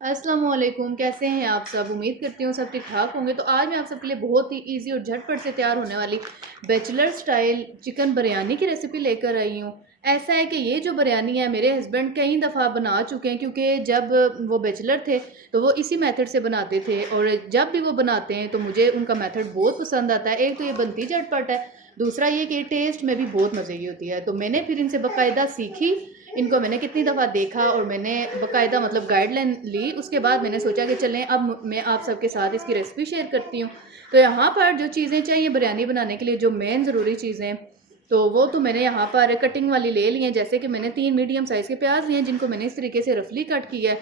अस्सलाम वालेकुम, कैसे हैं आप सब? उम्मीद करती हूँ सब ठीक ठाक होंगे। तो आज मैं आप सबके लिए बहुत ही इजी और झटपट से तैयार होने वाली बैचलर स्टाइल चिकन बिरयानी की रेसिपी लेकर आई हूँ। ऐसा है कि ये जो बिरयानी है मेरे हस्बैंड कई दफ़ा बना चुके हैं, क्योंकि जब वो बैचलर थे तो वो इसी मेथड से बनाते थे, और जब भी वो बनाते हैं तो मुझे उनका मेथड बहुत पसंद आता है। एक तो ये बनती झटपट है, दूसरा ये कि टेस्ट में भी बहुत मज़े की होती है। तो मैंने फिर इनसे बाकायदा सीखी, इनको मैंने कितनी दफ़ा देखा और मैंने बाकायदा मतलब गाइडलाइन ली। उसके बाद मैंने सोचा कि चलें अब मैं आप सबके साथ इसकी रेसिपी शेयर करती हूँ। तो यहाँ पर जो चीज़ें चाहिए बिरयानी बनाने के लिए, जो मेन ज़रूरी चीज़ें, तो वो तो मैंने यहाँ पर कटिंग वाली ले ली हैं। जैसे कि मैंने 3 मीडियम साइज़ के प्याज लिए हैं, जिनको मैंने इस तरीके से रफली कट किया है,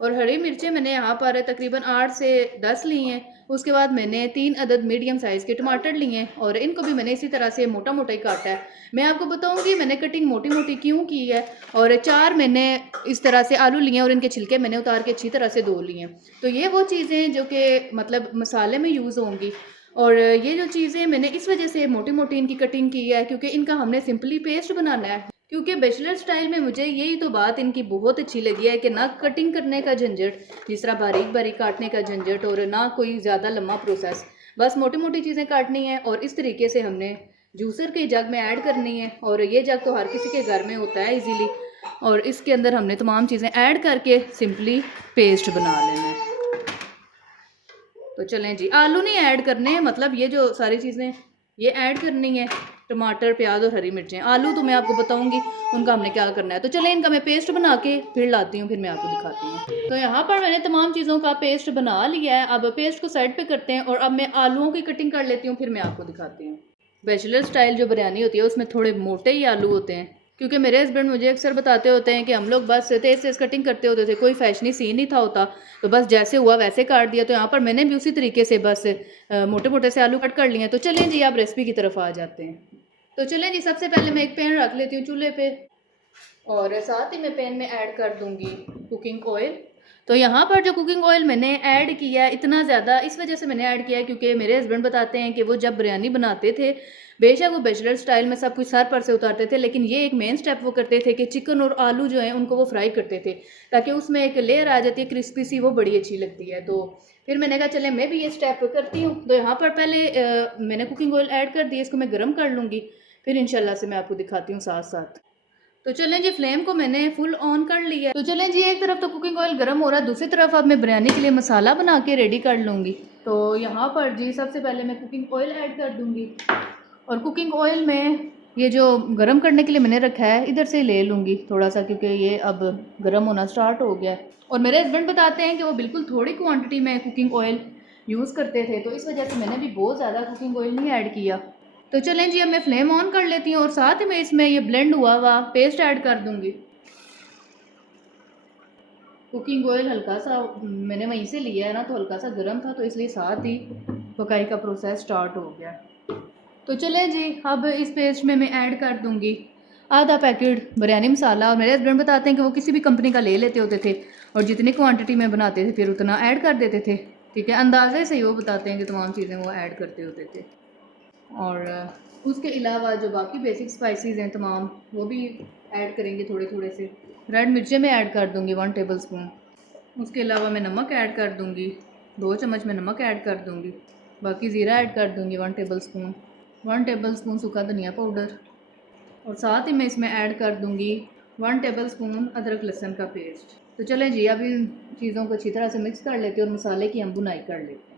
और हरी मिर्चें मैंने यहाँ पर तकरीबन 8 से 10 ली हैं। उसके बाद मैंने 3 अदद मीडियम साइज़ के टमाटर लिए हैं, और इनको भी मैंने इसी तरह से मोटा मोटा ही काटा है। मैं आपको बताऊंगी मैंने कटिंग मोटी मोटी क्यों की है। और 4 मैंने इस तरह से आलू लिए हैं, और इनके छिलके मैंने उतार के अच्छी तरह से धो लिए हैं। तो ये वो चीज़ें जो कि मतलब मसाले में यूज़ होंगी। और ये जो चीज़ें मैंने इस वजह से मोटी मोटी इनकी कटिंग की है, क्योंकि इनका हमने सिंपली पेस्ट बनाना है। क्योंकि बैचलर स्टाइल में मुझे यही तो बात इनकी बहुत अच्छी लगी है कि ना कटिंग करने का झंझट, जिस तरह बारीक बारीक काटने का झंझट, और ना कोई ज़्यादा लंबा प्रोसेस। बस मोटी मोटी चीज़ें काटनी है और इस तरीके से हमने जूसर के जग में ऐड करनी है। और ये जग तो हर किसी के घर में होता है इजीली, और इसके अंदर हमने तमाम चीज़ें ऐड करके सिंपली पेस्ट बना लेना है। तो चलें जी, आलू नहीं ऐड करने, मतलब ये जो सारी चीज़ें ये ऐड करनी है, टमाटर प्याज और हरी मिर्चें। आलू तो मैं आपको बताऊंगी उनका हमने क्या करना है। तो चलें इनका मैं पेस्ट बना के फिर लाती हूँ, फिर मैं आपको दिखाती हूँ। तो यहाँ पर मैंने तमाम चीज़ों का पेस्ट बना लिया है। अब पेस्ट को साइड पे करते हैं, और अब मैं आलूओं की कटिंग कर लेती हूँ, फिर मैं आपको दिखाती हूँ। बैचलर स्टाइल जो बिरयानी होती है उसमें थोड़े मोटे ही आलू होते हैं, क्योंकि मेरे हस्बैंड मुझे अक्सर बताते होते हैं कि हम लोग बस तेज तेज कटिंग करते होते थे, कोई फैशनी सीन नहीं था होता, तो बस जैसे हुआ वैसे काट दिया। तो यहाँ पर मैंने भी उसी तरीके से बस मोटे मोटे से आलू कट कर लिए हैं। तो चलें जी, आप रेसिपी की तरफ आ जाते हैं। तो चलें जी, सबसे पहले मैं एक पैन रख लेती हूँ चूल्हे पे, और साथ ही मैं पैन में ऐड कर दूंगी कुकिंग ऑयल। तो यहाँ पर जो कुकिंग ऑयल मैंने ऐड किया है इतना ज़्यादा इस वजह से मैंने ऐड किया है, क्योंकि मेरे हस्बैंड बताते हैं कि वो जब बिरयानी बनाते थे, बेशक वो बैचलर स्टाइल में सब कुछ सर पर से उतारते थे, लेकिन ये एक मेन स्टेप वो करते थे कि चिकन और आलू जो है उनको वो फ्राई करते थे, ताकि उसमें एक लेयर आ जाती है क्रिस्पी सी, वो बड़ी अच्छी लगती है। तो फिर मैंने कहा चले मैं भी ये स्टेप करती हूँ। तो यहाँ पर पहले मैंने कुकिंग ऑयल ऐड कर दिया, इसको मैं गर्म कर लूँगी, फिर इंशाल्लाह से मैं आपको दिखाती हूँ साथ साथ। तो चलें जी, फ्लेम को मैंने फुल ऑन कर लिया है। तो चलें जी, एक तरफ तो कुकिंग ऑयल गर्म हो रहा है, दूसरी तरफ अब मैं बिरयानी के लिए मसाला बना के रेडी कर लूँगी। तो यहाँ पर जी सबसे पहले मैं कुकिंग ऑयल ऐड कर दूँगी, और कुकिंग ऑयल में ये जो गरम करने के लिए मैंने रखा है इधर से ले लूँगी थोड़ा सा, क्योंकि ये अब गरम होना स्टार्ट हो गया है। और मेरे हस्बैंड बताते हैं कि वो बिल्कुल थोड़ी क्वांटिटी में कुकिंग ऑयल यूज़ करते थे, तो इस वजह से मैंने भी बहुत ज़्यादा कुकिंग ऑयल नहीं ऐड किया। तो चलें जी, अब मैं फ्लेम ऑन कर लेती हूँ, और साथ ही मैं इसमें ये ब्लेंड हुआ हुआ पेस्ट ऐड कर दूँगी। कुकिंग ऑयल हल्का सा मैंने वहीं से लिया है ना, तो हल्का सा गर्म था, तो इसलिए साथ ही पकाई का प्रोसेस स्टार्ट हो गया। तो चलें जी, अब इस पेस्ट में मैं ऐड कर दूँगी आधा पैकेट बिरयानी मसाला। और मेरे हस्बैंड बताते हैं कि वो किसी भी कंपनी का ले लेते होते थे, और जितनी क्वांटिटी में बनाते थे फिर उतना ऐड कर देते थे। ठीक है, अंदाजे से ही वो बताते हैं कि तमाम चीज़ें वो ऐड करते होते थे। और उसके अलावा जो बाकी बेसिक स्पाइसेस हैं तमाम, वो भी ऐड करेंगे थोड़े थोड़े से। रेड मिर्चें मैं ऐड कर दूँगी 1 टेबल स्पून। उसके अलावा मैं नमक ऐड कर दूँगी, 2 चम्मच मैं नमक ऐड कर दूँगी। बाकी ज़ीरा ऐड कर दूँगी 1 टेबल स्पून, 1 टेबल स्पून सूखा धनिया पाउडर, और साथ ही मैं इसमें ऐड कर दूँगी 1 टेबल स्पून अदरक लहसुन का पेस्ट। तो चलें जी, अब इन चीज़ों को अच्छी तरह से मिक्स कर लेते हैं और मसाले की हम बुनाई कर लेते हैं।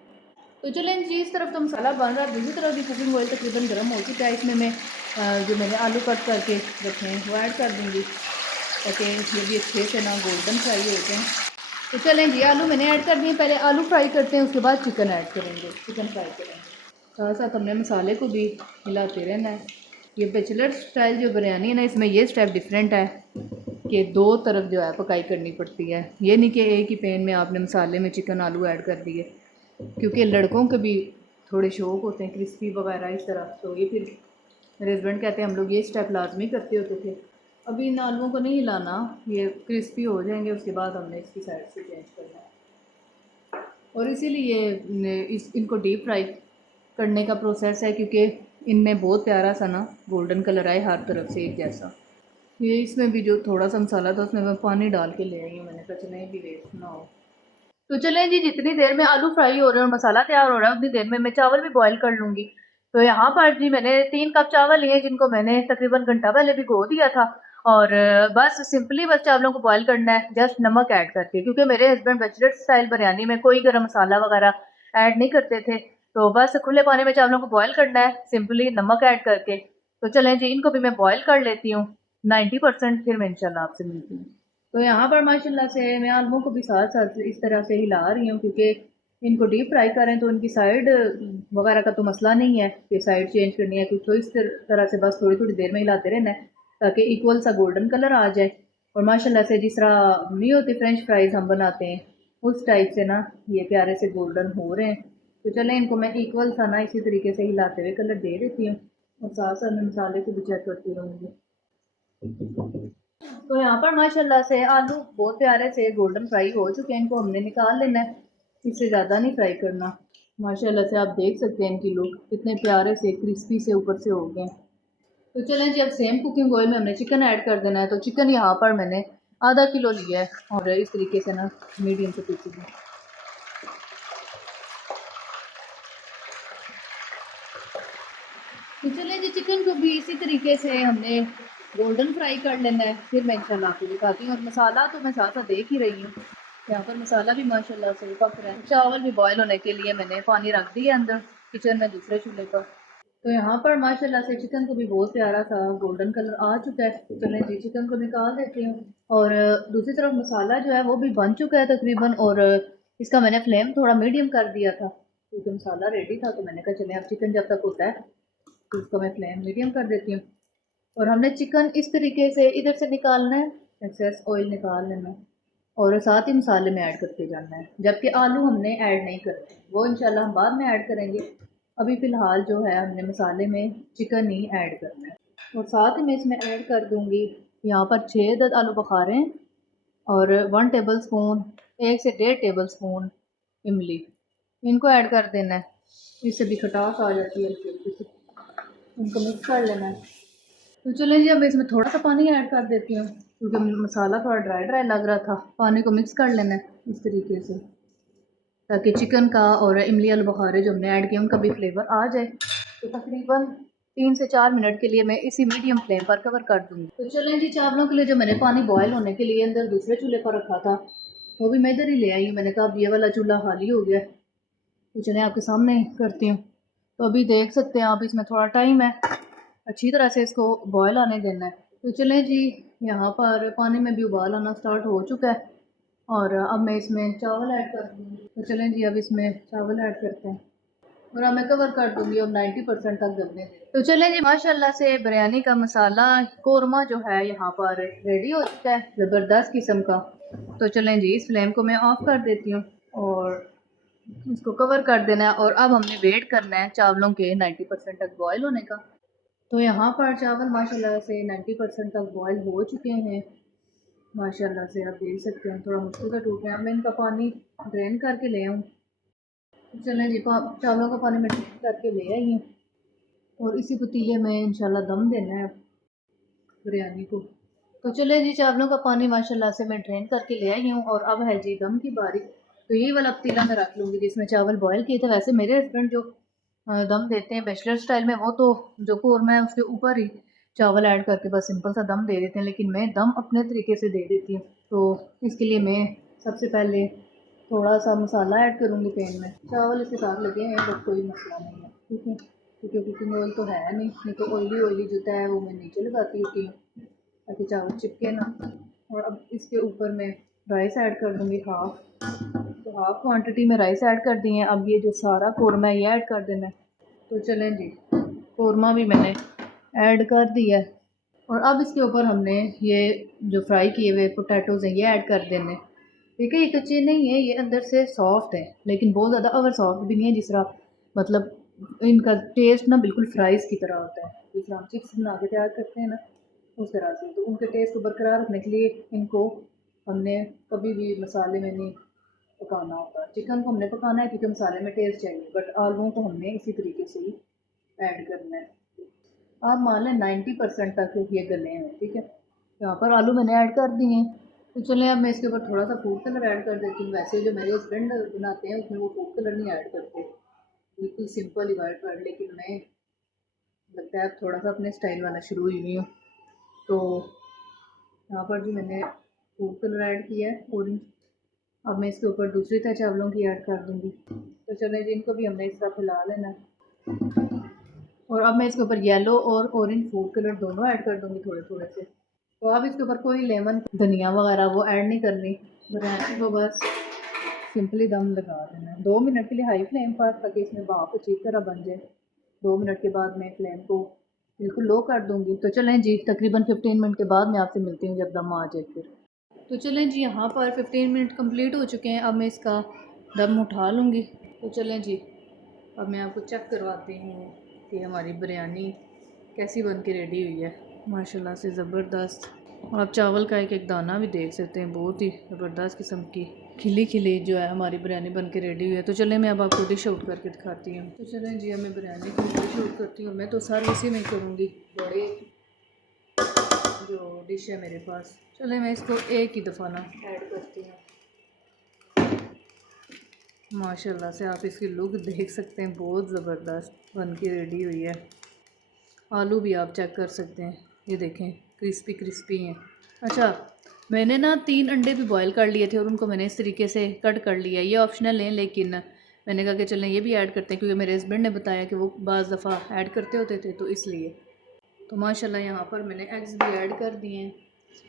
तो चलें जी, इस तरफ तो मसाला बन रहा है, दूसरी तरफ भी कुकिंग ऑयल तकरीबन गर्म हो चुका है। इसमें मैं जो मैंने आलू कट करके रखे हैं वो ऐड कर दूँगी, ताकि ये भी अच्छे से ना गोल्डन फ्राई हो जाए। तो चलें जी, आलू मैंने ऐड कर दिए, पहले आलू फ्राई करते हैं, उसके बाद चिकन ऐड करेंगे, चिकन फ्राई करेंगे। साथ साथ हमने मसाले को भी हिलाते रहना है। ये बैचलर स्टाइल जो बिरयानी है ना, इसमें ये स्टेप डिफरेंट है कि दो तरफ जो है पकाई करनी पड़ती है। ये नहीं कि एक ही पैन में आपने मसाले में चिकन आलू ऐड कर दिए, क्योंकि लड़कों के भी थोड़े शौक होते हैं क्रिस्पी वगैरह इस तरह। तो ये फिर मेरे हस्बैंड कहते हैं हम लोग ये स्टेप लाजमी करते होते थे। अभी इन आलूओं को नहीं हिलाना, ये क्रिस्पी हो जाएंगे, उसके बाद हमने इसकी साइड से चेंज करना है। और इसीलिए इनको डीप फ्राई करने का प्रोसेस है, क्योंकि इनमें बहुत प्यारा सा ना गोल्डन कलर आए हर तरफ से एक जैसा। ये इसमें भी जो थोड़ा सा मसाला था उसमें मैं पानी डाल के ले आई हूँ, मैंने कहा नहीं भी वेस्ट ना हो। तो चलें जी, जितनी देर में आलू फ्राई हो रहे हैं और मसाला तैयार हो रहा है उतनी देर में मैं चावल भी बॉईल कर लूँगी। तो यहाँ पर जी मैंने 3 कप चावल लिए जिनको मैंने तकरीबन घंटा पहले भिगो दिया था और बस सिंपली बस चावलों को बॉईल करना है जस्ट नमक ऐड करके, क्योंकि मेरे हस्बैंड बैचलर स्टाइल बिरयानी में कोई गरम मसाला वगैरह ऐड नहीं करते थे। तो बस खुले पानी में चावलों को बॉईल करना है सिंपली नमक ऐड करके। तो चलें जी, इनको भी मैं बॉईल कर लेती हूँ 90%, फिर मैं इंशाल्लाह आपसे मिलती हूँ। तो यहाँ पर माशाल्लाह से मैं आलू को भी साथ साथ इस तरह से हिला रही हूँ, क्योंकि इनको डीप फ्राई करें तो इनकी साइड वगैरह का तो मसला नहीं है कि साइड चेंज करनी है कुछ, तो इस तरह से बस थोड़ी थोड़ी देर में हिलाते रहना है ताकि इक्वल सा गोल्डन कलर आ जाए। और माशाल्लाह से जिस तरह नहीं होती फ्रेंच फ्राइज हम बनाते हैं उस टाइप से ना ये प्यारे से गोल्डन हो रहे हैं। तो चलें इनको मैं इक्वल सा ना इसी तरीके से हिलाते हुए कलर दे देती हूँ और साथ साथ मैं मसाले को भी चेक करती रहूँगी। तो यहाँ पर माशाल्लाह से आलू बहुत प्यारे से गोल्डन फ्राई हो चुके हैं, इनको हमने निकाल लेना है, इससे ज़्यादा नहीं फ्राई करना। माशाल्लाह से आप देख सकते हैं इनकी लुक कितने प्यारे से क्रिस्पी से ऊपर से हो गए हैं। तो चलें जी, अब सेम कुकिंग ऑयल में हमने चिकन ऐड कर देना है। तो चिकन यहाँ पर मैंने आधा किलो लिया है और इस तरीके से ना मीडियम से पीसी है। तो चलें जी, चिकन को भी इसी तरीके से हमने गोल्डन फ्राई कर लेना है, फिर मैं इंशाल्लाह आपको दिखाती हूँ। और मसाला तो मैं साथ साथ देख ही रही हूँ, यहाँ पर मसाला भी माशाल्लाह से पक रहा है। चावल भी बॉयल होने के लिए मैंने पानी रख दिया अंदर किचन में दूसरे चूल्हे पर। तो यहाँ पर माशाल्लाह से चिकन को भी बहुत प्यारा सा गोल्डन कलर आ चुका है। तो चलें जी, चिकन को निकाल देती हूँ और दूसरी तरफ मसाला जो है वो भी बन चुका है तकरीबन, और इसका मैंने फ्लेम थोड़ा मीडियम कर दिया था क्योंकि मसाला रेडी था। तो मैंने कहा चलें अब चिकन जब तक होता है तो उसको मैं फ्लेम मीडियम कर देती हूँ। और हमने चिकन इस तरीके से इधर से निकालना है, एक्सेस ऑयल निकाल लेना है और साथ ही मसाले में ऐड करते जाना है, जबकि आलू हमने ऐड नहीं करते, वो इंशाल्लाह हम बाद में ऐड करेंगे। अभी फ़िलहाल जो है हमने मसाले में चिकन ही ऐड करना है। और साथ ही मैं इसमें ऐड कर दूँगी यहाँ पर 6 अदद आलू बुखारे और 1 टेबल स्पून 1 से 1.5 टेबल स्पून इमली, इनको ऐड कर देना है। इससे भी खटास आ जाती है हल्की हल्की सी, इनको मिक्स कर लेना है। तो चलें जी, अब इसमें थोड़ा सा पानी ऐड कर देती हूँ क्योंकि मसाला थोड़ा ड्राई ड्राई लग रहा था। पानी को मिक्स कर लेना है इस तरीके से ताकि चिकन का और इमली आलू बुखारे जो हमने ऐड किए उनका भी फ्लेवर आ जाए। तो तकरीबन 3 से 4 मिनट के लिए मैं इसी मीडियम फ्लेम पर कवर कर दूँगी। तो चलें जी, चावलों के लिए जो मैंने पानी बॉयल होने के लिए अंदर दूसरे चूल्हे पर रखा था वो भी मैं इधर ही ले आई हूँ। मैंने कहा अब ये वाला चूल्हा खाली हो गया, तो चलें आपके सामने करती हूँ। तो अभी देख सकते हैं आप, इसमें थोड़ा टाइम है, अच्छी तरह से इसको बॉयल आने देना है। तो चलें जी, यहाँ पर पानी में भी उबाल आना स्टार्ट हो चुका है और अब मैं इसमें चावल ऐड कर दूँगी। तो चलें जी, अब इसमें चावल ऐड करते हैं और अब मैं कवर कर दूँगी और 90% तक गलने दें। तो चलें जी, माशाल्लाह से बिरयानी का मसाला कोरमा जो है यहाँ पर रेडी हो चुका है ज़बरदस्त किस्म का। तो चलें जी, इस फ्लेम को मैं ऑफ़ कर देती हूँ और इसको कवर कर देना है और अब हमने वेट करना है चावलों के 90% तक बॉयल होने का। तो यहाँ पर चावल माशाल्लाह से 90% तक बॉयल हो चुके हैं। माशाल्लाह से आप देख सकते हैं थोड़ा मुश्किल से टूट रहे हैं। अब मैं इनका पानी ड्रेन करके ले आऊँ। चलें जी, चावलों का पानी मैं ड्रेन करके ले आई हूँ और इसी पतीले में इंशाल्लाह दम देना है बिरयानी को। तो चलें जी, चावलों का पानी माशाल्लाह से मैं ड्रेन करके ले आई हूँ और अब है जी दम की बारी। तो ये वाला पतीला मैं रख लूँगी जिसमें चावल बॉयल किए थे। वैसे मेरे हस्बैंड जो दम देते हैं बैचलर स्टाइल में, वो तो जो कौरमा है उसके ऊपर ही चावल ऐड करके बस सिंपल सा दम दे देते हैं, लेकिन मैं दम अपने तरीके से दे देती हूँ। तो इसके लिए मैं सबसे पहले थोड़ा सा मसाला ऐड करूँगी पैन में। चावल इसके साथ लगे हैं बट कोई मसला नहीं है, ठीक है, क्योंकि कुकिंग ऑयल तो है नहीं तो ऑयली ऑयली जो है वो मैं नीचे लगाती होती हूँ ताकि चावल चिपके ना। और अब इसके ऊपर मैं राइस ऐड कर दूँगी हाफ़। तो हाफ़ क्वांटिटी में राइस ऐड कर दी है। अब ये जो सारा कौरमा है ये ऐड कर देना है। तो चलें जी, कौरमा भी मैंने ऐड कर दिया है और अब इसके ऊपर हमने ये जो फ्राई किए हुए पोटैटोज़ हैं ये ऐड कर देने। ठीक है, ये कच्चे नहीं है, ये अंदर से सॉफ्ट है लेकिन बहुत ज़्यादा ओवर सॉफ्ट भी नहीं है, जिस तरह मतलब इनका टेस्ट ना बिल्कुल फ्राइज़ की तरह होता है, जिस तरह हम चिप्स बना के तैयार करते हैं ना उस तरह से। तो उनके टेस्ट को बरकरार रखने के लिए इनको हमने कभी भी मसाले में नहीं पकाना होता। चिकन को हमने पकाना है क्योंकि मसाले में टेस्ट चाहिए, बट आलूओं को हमने इसी तरीके से ही ऐड करना है। आप मान लें 90% तक ये गले हैं, ठीक है। यहाँ पर आलू मैंने ऐड कर दिए हैं तो चलें अब मैं इसके ऊपर थोड़ा सा फूड कलर ऐड कर देती हूँ। वैसे जो मेरे हस्बैंड बनाते हैं उसमें वो फूड कलर नहीं ऐड करते, बिल्कुल सिंपल ही वाइट कर, लेकिन मैं लगता है अब थोड़ा सा अपने स्टाइल वाला शुरू हुई हूँ। तो यहाँ पर जो मैंने फूड कलर ऐड किया है ऑरेंज, अब मैं इसके ऊपर दूसरी तरह चावलों की ऐड कर दूँगी। तो चलें जी, इनको भी हमने इस तरह फैला लेना। और अब मैं इसके ऊपर येलो और ऑरेंज फूड कलर दोनों ऐड कर दूँगी थोड़े थोड़े से। तो अब इसके ऊपर कोई लेमन धनिया वगैरह वो ऐड नहीं करनी, बिरयानी को बस सिंपली दम लगा देना है 2 मिनट के लिए हाई फ्लेम पर, ताकि इसमें भाप अच्छी तरह बन जाए। 2 मिनट के बाद मैं फ्लेम को बिल्कुल लो कर दूँगी। तो चलें जी, तकरीबन 15 मिनट के बाद मैं आपसे मिलती हूँ जब दम आ जाए फिर। तो चलें जी, यहाँ पर 15 मिनट कंप्लीट हो चुके हैं। अब मैं इसका दम उठा लूँगी। तो चलें जी, अब मैं आपको चेक करवाती हूँ कि हमारी बिरयानी कैसी बन के रेडी हुई है। माशाल्लाह से ज़बरदस्त। आप चावल का एक एक दाना भी देख सकते हैं, बहुत ही ज़बरदस्त किस्म की खिली खिली जो है हमारी बिरयानी बन के रेडी हुई है। तो चलें मैं अब आपको डिश आउट करके दिखाती हूँ। तो चलें जी, अब मैं बिरयानी की डिश आउट करती हूँ। मैं तो सारी इसी में करूँगी, बड़े जो डिश है मेरे पास। चलें मैं इसको एक ही दफ़ा ना ऐड करती हूँ। माशाल्लाह से आप इसकी लुक देख सकते हैं, बहुत ज़बरदस्त बन के रेडी हुई है। आलू भी आप चेक कर सकते हैं, ये देखें क्रिस्पी क्रिस्पी हैं। अच्छा, मैंने ना 3 अंडे भी बॉईल कर लिए थे और उनको मैंने इस तरीके से कट कर लिया। ये ऑप्शनल है, लेकिन मैंने कहा कि चलें ये भी ऐड करते हैं, क्योंकि मेरे हस्बैंड ने बताया कि वो बाज़ दफ़ा ऐड करते होते थे, तो इसलिए। तो माशाल्लाह यहाँ पर मैंने एग्स भी ऐड कर दिए हैं।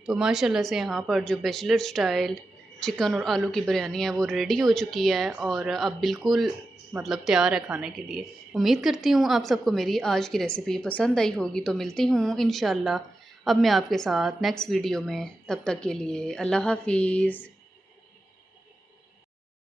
तो माशाल्लाह से यहाँ पर जो बैचलर स्टाइल चिकन और आलू की बिरयानी है वो रेडी हो चुकी है और अब बिल्कुल मतलब तैयार है खाने के लिए। उम्मीद करती हूँ आप सबको मेरी आज की रेसिपी पसंद आई होगी। तो मिलती हूँ इंशाल्लाह अब मैं आपके साथ नेक्स्ट वीडियो में। तब तक के लिए अल्लाह हाफिज़।